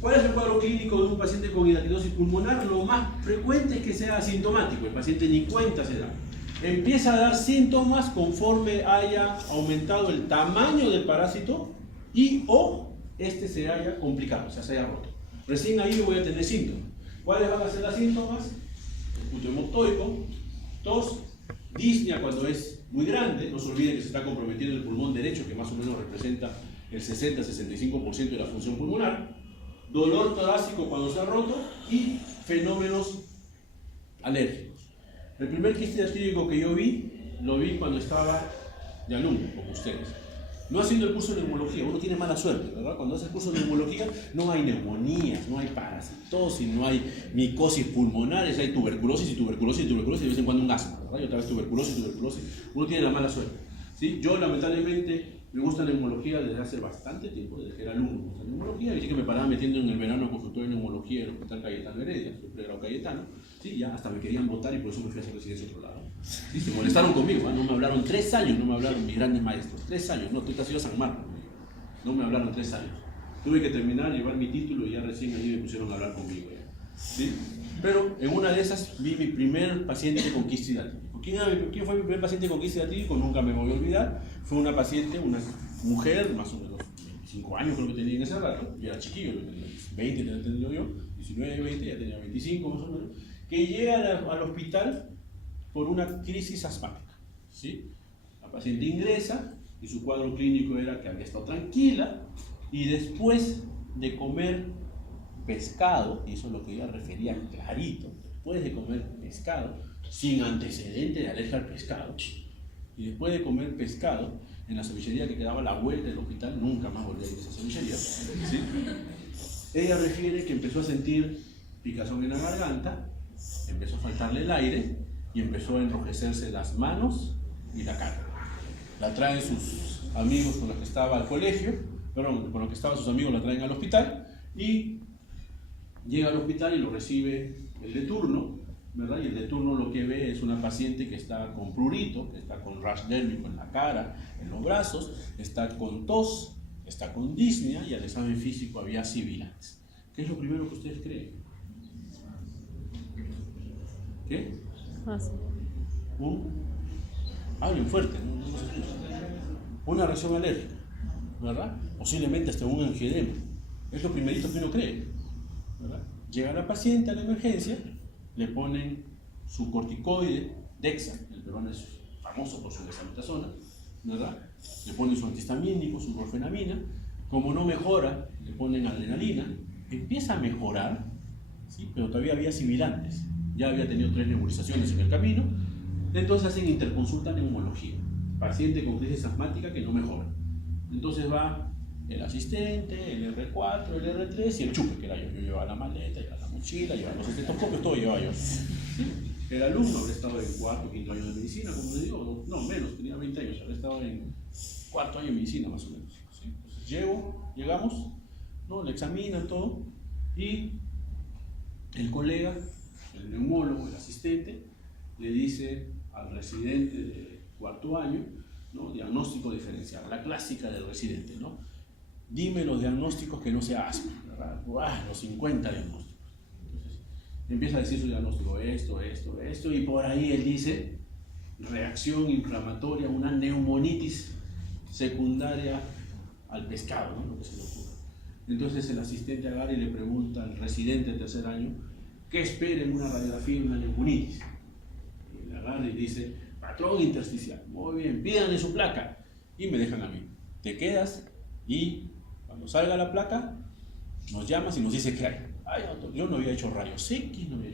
¿Cuál es el cuadro clínico de un paciente con hidatidosis pulmonar? Lo más frecuente es que sea asintomático, el paciente ni cuenta se da. Empieza a dar síntomas conforme haya aumentado el tamaño del parásito y o se haya complicado, o sea, se haya roto. Recién ahí voy a tener síntomas. ¿Cuáles van a ser los síntomas? Esputo hemoctóico, tos, disnea cuando es muy grande, no se olviden que se está comprometiendo el pulmón derecho, que más o menos representa el 60-65% de la función pulmonar, dolor torácico cuando se ha roto y fenómenos alérgicos. El primer quiste hidatídico que yo vi, lo vi cuando estaba de alumno, como ustedes. No haciendo el curso de neumología, uno tiene mala suerte, ¿verdad? Cuando hace el curso de neumología no hay neumonías, no hay parasitosis, no hay micosis pulmonares, hay tuberculosis y tuberculosis y tuberculosis y de vez en cuando un asma, ¿verdad? Y otra vez tuberculosis y tuberculosis. Uno tiene la mala suerte, ¿sí? Yo lamentablemente me gusta la neumología desde hace bastante tiempo, desde que era alumno me gusta la neumología, y sí que me paraba metiendo en el verano a consultorio de neumología en el Hospital Cayetano Heredia, el pregrado Cayetano, ¿sí? Ya hasta me querían votar y por eso me fui a hacer residencia a otro lado. Sí, se molestaron conmigo, ¿eh? No me hablaron 3 años, no me hablaron mis grandes maestros, 3 años, no, tú te has ido a San Marcos, no me hablaron 3 años. Tuve que terminar, llevar mi título y ya recién allí me pusieron a hablar conmigo. ¿Sí? Pero en una de esas vi mi primer paciente con quiste hidatídico. ¿Quién fue mi primer paciente con crisis diatídico? Nunca me voy a olvidar. Fue una paciente, una mujer, más o menos 25 años creo que tenía en ese rato, y era chiquillo, yo tenía 20 tenía entendido yo, 19, 20, ya tenía 25 más o menos, que llega al hospital por una crisis asmática. ¿Sí? La paciente ingresa y su cuadro clínico era que había estado tranquila y después de comer pescado, y eso es lo que ella refería clarito, después de comer pescado, sin antecedente de alergia al pescado, y después de comer pescado, en la cevichería que quedaba a la vuelta del hospital, nunca más volví a ir a esa cevichería, ¿sí? Ella refiere que empezó a sentir picazón en la garganta, empezó a faltarle el aire y empezó a enrojecerse las manos y la cara. La traen sus amigos con los que estaba al colegio, perdón, con los que estaban sus amigos la traen al hospital y llega al hospital y lo recibe el de turno, ¿verdad? Y el de turno lo que ve es una paciente que está con prurito, que está con rash dérmico en la cara, en los brazos, está con tos, está con disnea y al examen físico había sibilantes. ¿Qué es lo primero que ustedes creen? ¿Qué? Hablen fuerte, no se escucha. Una reacción alérgica, ¿verdad? Posiblemente hasta un angioedema. Es lo primerito que uno cree, ¿verdad? Llega la paciente a la emergencia, le ponen su corticoide, Dexa, el peruano es famoso por su dexametasona, ¿verdad? Le ponen su antihistamínico, su clorfenamina. Como no mejora, le ponen adrenalina. Empieza a mejorar, ¿sí? Pero todavía había sibilantes. Ya había tenido 3 nebulizaciones en el camino. Entonces hacen interconsulta neumología. Paciente con crisis asmática que no mejora. Entonces va el asistente, el R4, el R3 y el chupe, que era yo. Yo llevaba la maleta, llevaba la mochila, llevaba los estetoscopios, todo llevaba yo. ¿Sí? El alumno habría estado en 4º, 5º año de medicina, como les digo, no menos, tenía 20 años, habría estado en 4º año de medicina más o menos. ¿Sí? Entonces llegamos, ¿no? Le examinan todo y el colega, el neumólogo, el asistente, le dice al residente de 4º año, ¿no? Diagnóstico diferencial, la clásica del residente, ¿no? Dime los diagnósticos que no sea asma, ¿verdad? Los 50 diagnósticos. Entonces, empieza a decir su diagnóstico, esto, y por ahí él dice, reacción inflamatoria, una neumonitis secundaria al pescado, ¿no? Lo que se le ocurre. Entonces el asistente agarra y le pregunta al residente de 3er año, ¿qué espera en una radiografía de una neumonitis? Y le agarra y dice, patrón intersticial, muy bien, pídanle su placa, y me dejan a mí. Te quedas y cuando salga la placa, nos llamas y nos dice qué hay. Ay, doctor, yo no había hecho rayos X, no había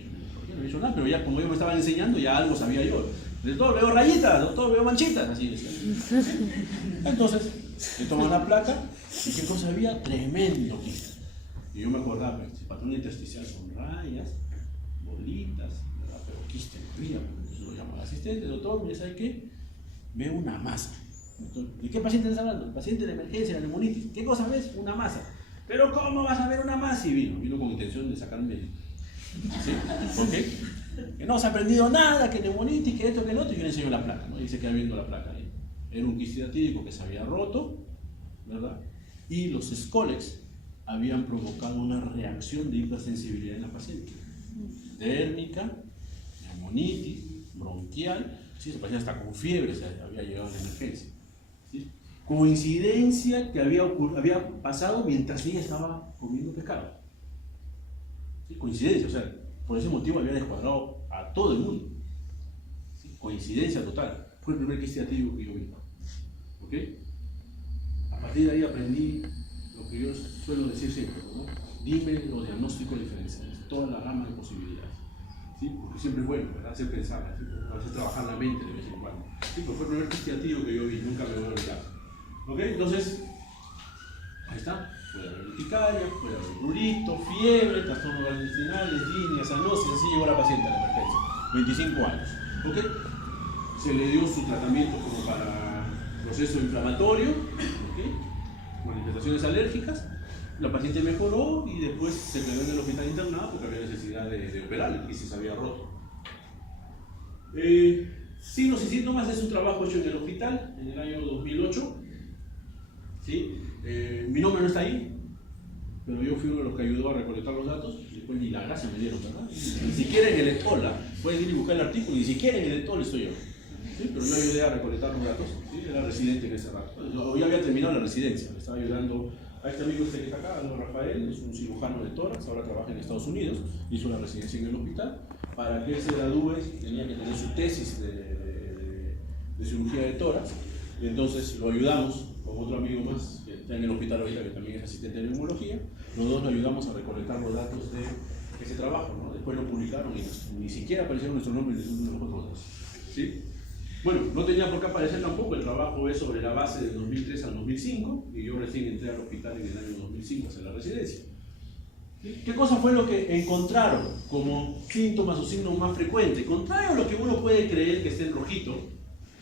hecho nada, pero ya como yo me estaba enseñando, ya algo sabía yo. Doctor, veo rayitas, doctor, veo manchitas, así decía. Entonces, le toman la placa y qué cosa había, tremendo quiste. Y yo me acordaba, pues, el patrón intersticial son rayas, bolitas, ¿verdad? Pero quiste no había, entonces lo llama al asistente, doctor, mire, ¿sabe qué? Veo una masa. ¿De qué paciente estás hablando? El paciente de emergencia, la neumonitis. ¿Qué cosa ves? Una masa. ¿Pero cómo vas a ver una masa? Y vino con intención de sacarme. ¿Sí? ¿Por qué? Que no se ha aprendido nada, que neumonitis, que esto, que lo otro, y yo le enseño la placa, ¿no? Y se queda viendo la placa ahí. Era un quiste diatídico que se había roto, ¿verdad? Y los Scolex habían provocado una reacción de hipersensibilidad en la paciente. Dérmica, neumonitis, bronquial, ¿sí? Esa paciente hasta con fiebre se había llegado a la emergencia. ¿Sí? Coincidencia que había pasado mientras ella estaba comiendo pescado. ¿Sí? Coincidencia, o sea, por ese motivo había descuadrado a todo el mundo. ¿Sí? Coincidencia total. Fue el primer quiste diatídico que yo vi. ¿Ok? A partir de ahí aprendí lo que yo suelo decir siempre, ¿no? Dime los diagnósticos diferenciales, toda la gama de posibilidades. ¿Sí? Porque siempre es bueno, ¿verdad? Hacer pensar, ¿sí? A veces trabajar la mente de vez en cuando. Sí, pero fue el primer quiste diatídico que yo vi, nunca me voy a olvidar. ¿Ok? Entonces, ahí está. Puede haber urticaria, puede haber prurito, fiebre, trastornos gastrointestinales, disnea, cianosis, así llegó la paciente a la emergencia. 25 años. ¿Ok? Se le dio su tratamiento como para proceso inflamatorio, ¿ok? Manifestaciones alérgicas. La paciente mejoró y después se quedó en el hospital internado porque había necesidad de operarle y se había roto. Signos y síntomas es un trabajo hecho en el hospital en el año 2008. ¿Sí? Mi nombre no está ahí, pero yo fui uno de los que ayudó a recolectar los datos, y después ni la gracia me dieron, ¿verdad? Ni siquiera en el ETOLA, pueden ir y buscar el artículo, ni siquiera en el ETOLA estoy yo. ¿Sí? Pero yo ayudé a recolectar los datos, ¿sí? Era residente en ese rato. Yo ya había terminado la residencia, le estaba ayudando a este amigo que está acá, Rafael, es un cirujano de tórax, ahora trabaja en Estados Unidos, hizo la residencia en el hospital. Para que él se gradúe tenía que tener su tesis de cirugía de tórax, entonces lo ayudamos con otro amigo más que está en el hospital ahorita, que también es asistente de neumología. Los dos lo ayudamos a recolectar los datos de ese trabajo, ¿no? Después lo publicaron y ni siquiera aparecieron nuestros nombres en los otros. ¿Sí? Bueno, no tenía por qué aparecer tampoco, el trabajo es sobre la base del 2003 al 2005 y yo recién entré al hospital en el año 2005 a hacer la residencia. ¿Sí? ¿Qué cosa fue lo que encontraron como síntomas o signos más frecuentes? Contrario a lo que uno puede creer que esté en rojito,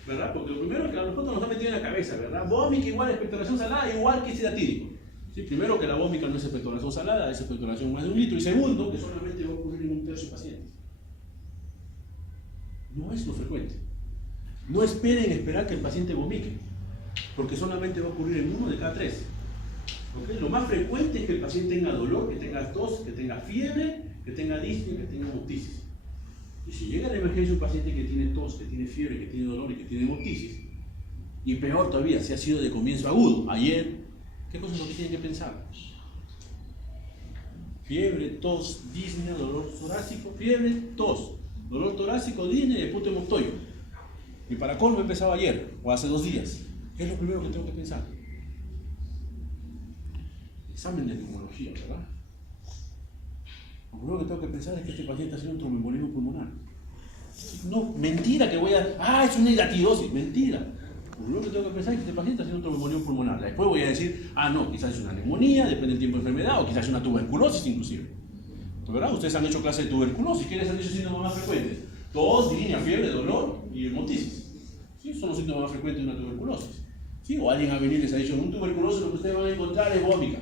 ¿verdad? Porque lo primero que a nosotros nos ha metido en la cabeza, ¿verdad? Vómica igual expectoración salada igual que sedatídico. ¿Sí? Primero, que la vómica no es expectoración salada, es expectoración más de 1 litro. Y segundo, que solamente va a ocurrir en 1/3 de pacientes. No es lo frecuente. No esperen esperar que el paciente vomite, porque solamente va a ocurrir en 1 de cada 3. ¿Okay? Lo más frecuente es que el paciente tenga dolor, que tenga tos, que tenga fiebre, que tenga disnea, que tenga hemoptisis. Y si llega a la emergencia un paciente que tiene tos, que tiene fiebre, que tiene dolor y que tiene hemoptisis, y peor todavía, si ha sido de comienzo agudo, ayer, ¿qué cosa es lo que tienen que pensar? Fiebre, tos, disnea, dolor torácico, fiebre, tos, dolor torácico, disnea y de punto hemoptoico. Y para colmo he empezado ayer o hace 2 días. ¿Qué es lo primero que tengo que pensar? Examen de neumología, ¿verdad? Lo primero que tengo que pensar es que este paciente ha sido un tromboembolismo pulmonar. No, mentira que voy a... es una hidatidosis, mentira. Lo primero que tengo que pensar es que este paciente ha sido un tromboembolismo pulmonar. Después voy a decir, no, quizás es una neumonía, depende del tiempo de enfermedad, o quizás es una tuberculosis inclusive. ¿Verdad? Ustedes han hecho clase de tuberculosis, ¿quiénes han dicho síntomas más frecuentes? Tos, disnea, fiebre, dolor y hemoptisis. ¿Sí? Son los síntomas más frecuentes de una tuberculosis. ¿Sí? O alguien ha venido y les ha dicho, en un tuberculosis lo que ustedes van a encontrar es vómica.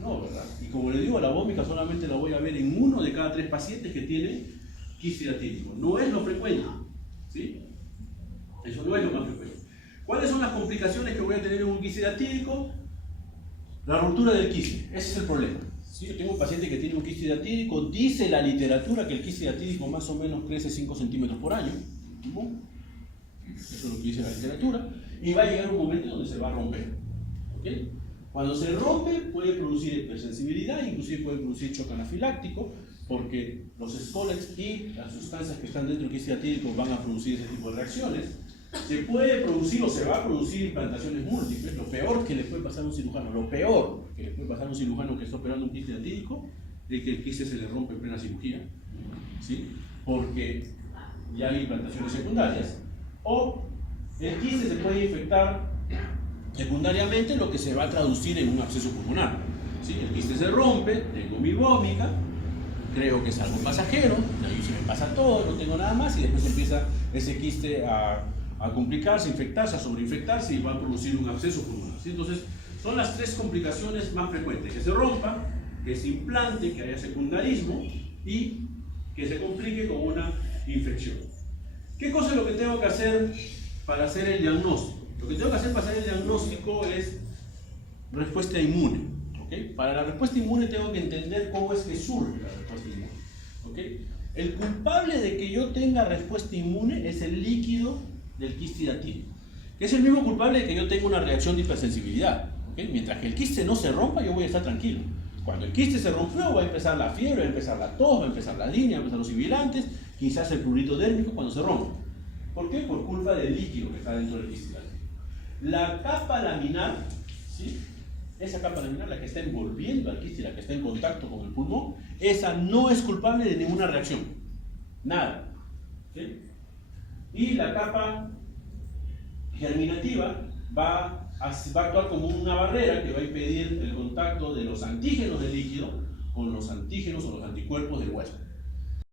No, ¿verdad? Y como les digo, la vómica solamente la voy a ver en 1 de cada 3 pacientes que tienen quiste hidatídico. No es lo frecuente. ¿Sí? Eso no es lo más frecuente. ¿Cuáles son las complicaciones que voy a tener en un quiste hidatídico? La ruptura del quiste. Ese es el problema. ¿Sí? Yo tengo un paciente que tiene un quiste hidatídico, dice la literatura que el quiste hidatídico más o menos crece 5 centímetros por año. ¿No? Eso es lo que dice la literatura. Y va a llegar un momento donde se va a romper. ¿Okay? Cuando se rompe puede producir hipersensibilidad, inclusive puede producir shock anafiláctico, porque los stolets y las sustancias que están dentro del quiste hidatídico van a producir ese tipo de reacciones. Se puede producir o se va a producir implantaciones múltiples. Lo peor que le puede pasar a un cirujano, lo peor que le puede pasar a un cirujano que está operando un quiste hidatídico es que el quiste se le rompe en plena cirugía. ¿Sí? Porque ya hay implantaciones secundarias. O el quiste se puede infectar secundariamente, lo que se va a traducir en un absceso pulmonar. ¿Sí? El quiste se rompe, tengo mi vómica, creo que es algo pasajero, de ahí se me pasa todo, no tengo nada más, y después empieza ese quiste a complicarse, a infectarse, a sobreinfectarse y va a producir un absceso pulmonar. ¿Sí? Entonces, son las 3 complicaciones más frecuentes: que se rompa, que se implante, que haya secundarismo y que se complique con una infección. ¿Qué cosa es lo que tengo que hacer para hacer el diagnóstico? Lo que tengo que hacer para hacer el diagnóstico es respuesta inmune. ¿Okay? Para la respuesta inmune tengo que entender cómo es que surge la respuesta inmune. ¿Okay? El culpable de que yo tenga respuesta inmune es el líquido del quiste hidatídico, que es el mismo culpable de que yo tenga una reacción de hipersensibilidad. ¿Okay? Mientras que el quiste no se rompa, yo voy a estar tranquilo. Cuando el quiste se rompió, va a empezar la fiebre, va a empezar la tos, va a empezar la línea, va a empezar los sibilantes, quizás el prurito dérmico cuando se rompe. ¿Por qué? Por culpa del líquido que está dentro del quiste hidatídico. La capa laminar, ¿sí? Esa capa laminar, la que está envolviendo al quiste, la que está en contacto con el pulmón, esa no es culpable de ninguna reacción. Nada. ¿Sí? Y la capa germinativa va a actuar como una barrera que va a impedir el contacto de los antígenos del líquido con los antígenos o los anticuerpos del huésped.